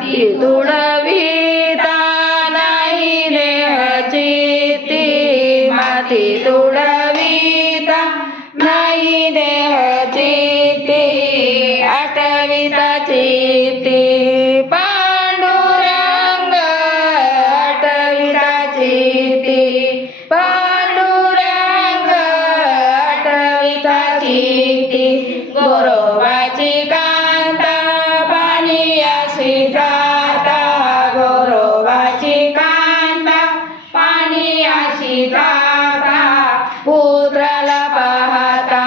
माती तुडविता नाही देह चित्ती माती तुडविता नाही देह चित्ती आठविता चित्ती पांडुरंग आठविता चित्ती पांडुरंग आठविता चित्ती गोरोबाची कांता पाणी अशी जाता गोरोबाची कांता पाणी अशी जाता पुत्राला पाहता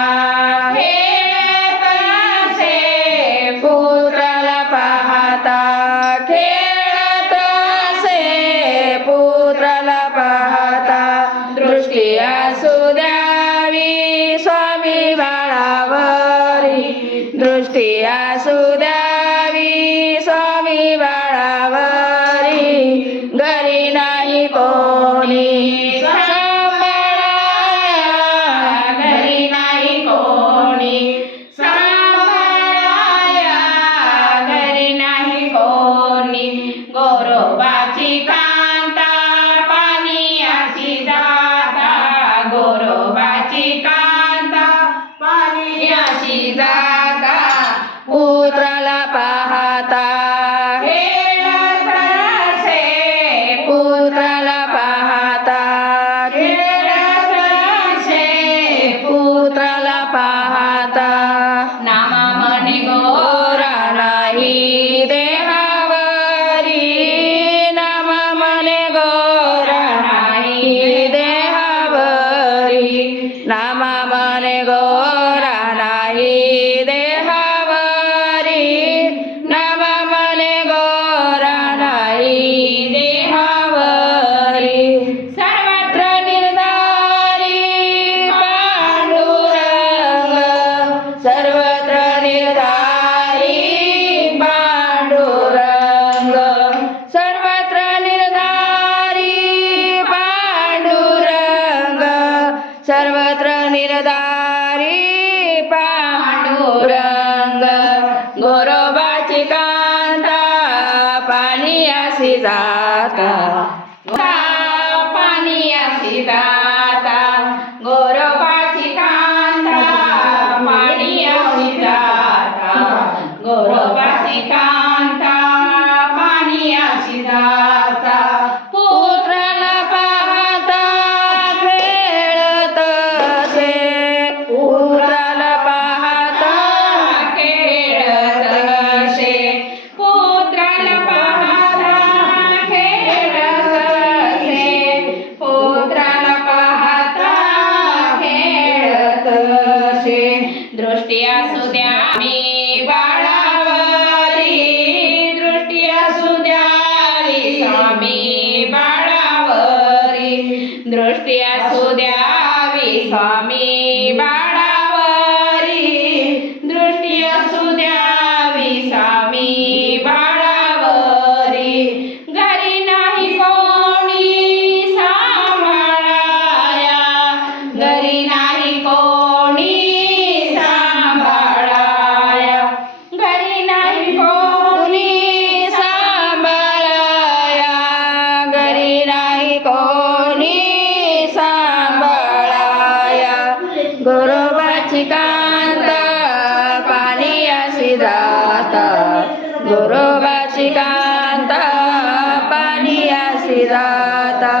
खेळत असे पुत्राला पाहता खेळत असे पुत्राला पाहता दृष्टी असू द्यावी स्वामी बाळावरी दृष्टी असू द्यावी स्वामी बाळावरी घरी नाही कोणी सांभाळाया घरी नाही कोणी सांभाळाया घरी नाही कोणी गोरोबाची कांता पाणी अशी जाता गोरोबाची कांता पाणी अशी जाता पुत्राला पाहता खेळत असे पुत्राला पाहता खेळत असे पुत्राला पाहता नामा म्हणे गोरा नाही देहावरी नामा म्हणे गोरा नाही देहावरी नामा म्हणे गोरा नाही देहावरी नामा म्हणे गोरा नाही देहावरी सर्वत्र निर्धारी पांडुरंग सर्वत्र निर्धारी पांडुरंग सर्वत्र निर्धारी पांडुरंग सर्वत्र निर्धारी पांडुरंग गोरोबाची कांता पाणी अशी जाता पाणी अशी जाता गोरोबाची कांता पाणी अशी जाता गोरोबाची कांता पाणी अशी जाता पुत्राला पाहता खेळत असे पुत्राला पाहता खेळत असे पुत्राला पाहता खेळत असे पुत्राला पाहता खेळत असे दृष्टी असू द्यावी बाळावरी दृष्टी असू द्यावी स्वामी बाळावरी दृष्टी असू द्यावी स्वामी बाळावरी दृष्टी असू द्यावी स्वामी बाळावरी घरी नाही कोणी सांभाळाया घरी नाही कोणी सांभाळाया घरी नाही कोणी सांभाळाया घरी नाही कोणी सांभाळाया गोरोबाची कांता पाणी अशी जाता गोरोबाची कांता पाणी अशी जाता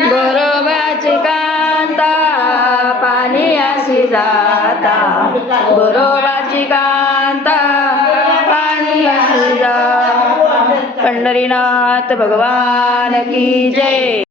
गोरोबाची कांता पाणी अशी जाता गोरोबाची कांता पाणी अशी जाता पंढरीनाथ भगवान की जय।